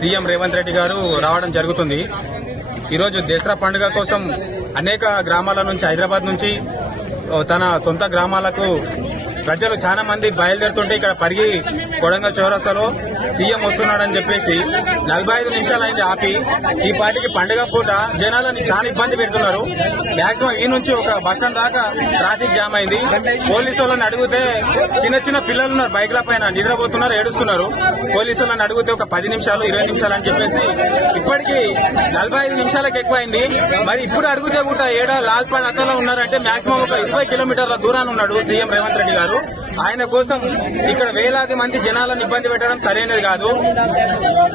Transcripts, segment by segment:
CM Revanth Reddy గారు రావడం జరుగుతుంది. ఈరోజు దసరా పండుగ కోసం అనేక గ్రామాల నుంచి, హైదరాబాద్ నుంచి తన సొంత గ్రామాలకు ప్రజలు చాలా మంది బయలుదేరుతుంటే ఇక్కడ పరిగి కొడంగల్ చౌరస్తాలో సీఎం వస్తున్నాడని చెప్పేసి 45 నిమిషాలైంది ఆపి ఈ పార్టీకి పండుగ పూట జనాలని చాలా ఇబ్బంది పెడుతున్నారు. మాక్సిమం ఈ నుంచి ఒక బస్ స్టాండ్ దాకా ట్రాఫిక్ జామ్ అయింది. పోలీసు వాళ్ళని అడిగితే చిన్న చిన్న పిల్లలు ఉన్నారు, బైక్ల పైన నిద్రపోతున్నారు, ఏడుస్తున్నారు. పోలీసు వాళ్ళని అడిగితే ఒక 10 నిమిషాలు 20 నిమిషాలు అని చెప్పేసి ఇప్పటికీ 45 నిమిషాలకు ఎక్కువైంది. మరి ఇప్పుడు అడిగితే కూడా ఏడా లాల్పాడ్ అతలో ఉన్నారంటే మాక్సిమం ఒక 20 కిలోమీటర్ల దూరాన్ని ఉన్నాడు సీఎం రేవంత్ రెడ్డి గారు. ఆయన కోసం ఇక్కడ వేలాది మంది జనాలను ఇబ్బంది పెట్టడం సరైనది కాదు.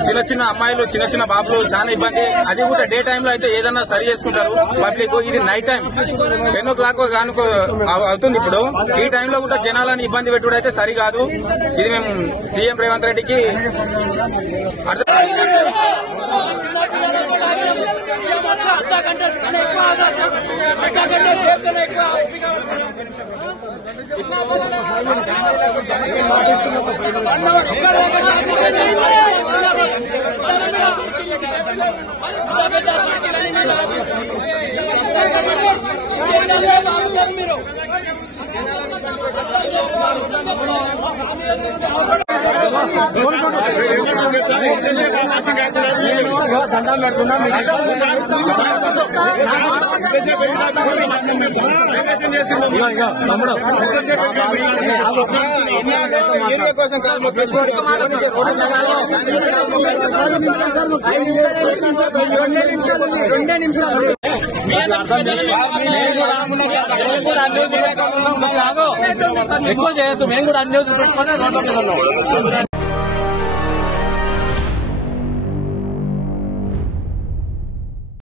చిన్న చిన్న అమ్మాయిలు, చిన్న చిన్న బాబులు చాలా ఇబ్బంది. అది కూడా డే టైంలో అయితే ఏదన్నా సరి చేసుకుంటారు పబ్లిక్. ఇది నైట్ టైం 10 o'clock కానుకో అవుతుంది. ఇప్పుడు ఈ టైంలో కూడా జనాలను ఇబ్బంది పెట్టుడు అయితే సరి కాదు. ఇది మేము సీఎం రేవంత్ రెడ్డికి దండం పెడుతున్నాం. ఎక్కువ చేయొద్దు. మేము కూడా అన్ని పెట్టుకుని రోడ్ల మీద ఉన్నాం.